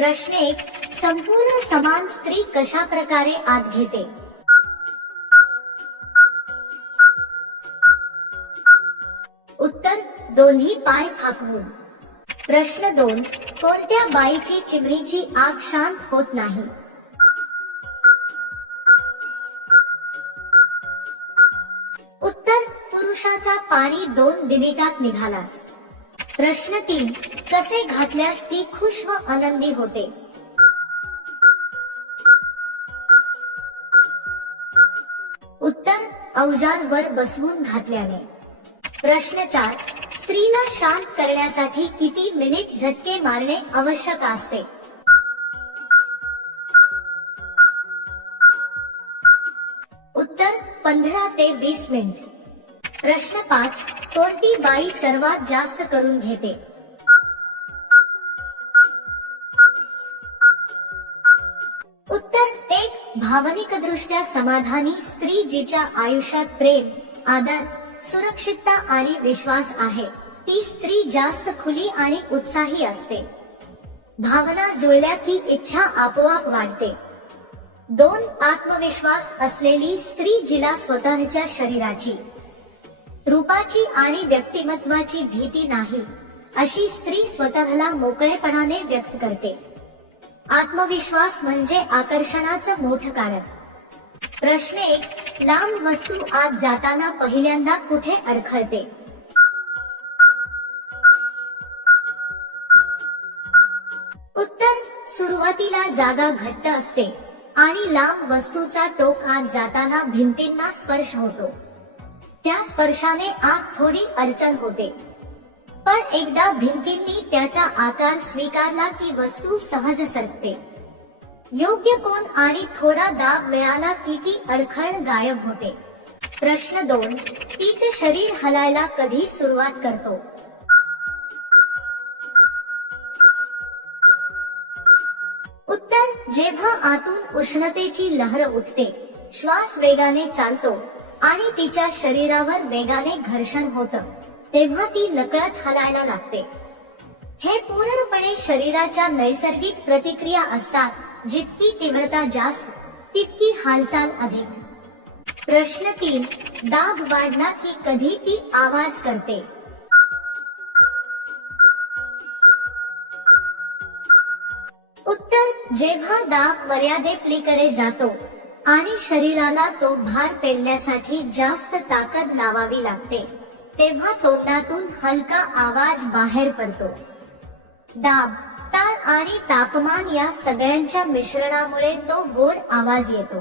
प्रश्न 1. संपूर्ण समान स्त्री कशा प्रकारे आत घेते? उत्तर, दोन्ही पाय फाकवून. प्रश्न 2. कोणत्या बाईची चिमणीची आग शांत होत नाही? उत्तर, पुरुषाचा पाणी 2 मिनिटात निघालास. प्रश्न 3. कसे घातल्यास ती खुश व आनंदी होते? उत्तर, अवजारवर बसवून घातल्याने. प्रश्न 4. स्त्रीला शांत करण्यासाठी किती मिनिट झटके मारणे आवश्यक असते? उत्तर, 15 ते 20 मिनिट. प्रश्न 5. कोणती बाई सर्वात जास्त करून घेते? उत्तर, 1. भावनिकदृष्ट्या समाधानी स्त्री जिच्या आयुष्यात प्रेम, आदर, सुरक्षितता आणि विश्वास आहे. ती स्त्री जास्त खुली आणि उत्साही असते. भावना जुळल्या की इच्छा आपोआप वाढते. 2. आत्मविश्वास असलेली स्त्री जिला स्वतःच्या शरीराची, रूपाची आणि व्यक्तिमत्वाची भीती नाही, अशी स्त्री स्वतःला मोकळेपणाने व्यक्त करते. आत्मविश्वास म्हणजे आकर्षणाचं मोठं कारण. प्रश्न 1. लांब वस्तू आत जाताना पहिल्यांदा कुठे अडखळते? उत्तर, सुरुवातीला जागा घट्ट असते आणि लांब वस्तूचा टोक आत जाताना भिंतींना स्पर्श होतो. त्या स्पर्शाने आत थोडी अडचण होते, पण एकदा भिंतींनी त्याचा आकार स्वीकारला की वस्तू सहज सरकते. योग्य कोन आणि थोडा दाब मिळाला की ती अडखळ गायब होते. प्रश्न 2. तिचे शरीर हलायला कधी सुरुवात करतो? उत्तर, जेव्हा आतून उष्णतेची लहर उठते, श्वास वेगाने चालतो आणि तिच्या शरीरावर वेगाने घर्षण होतं, तेव्हा ती नकळत हलायला लागते. हे पूर्णपणे शरीराच्या नैसर्गिक प्रतिक्रिया असतात. जितकी तीव्रता जास्त, तितकी हालचाल अधिक. प्रश्न 3. दाब वाढला की कधी ती आवाज करते? उत्तर, जेव्हा दाब मर्यादेपलीकडे जातो आणि शरीराला तो भार पेलण्यासाठी जास्त ताकद लावावी लागते, तेव्हा तोंडातून हलका आवाज बाहेर पडतो. दाब, ताण आणि तापमान या सगळ्यांच्या मिश्रणामुळे तो गोड आवाज येतो.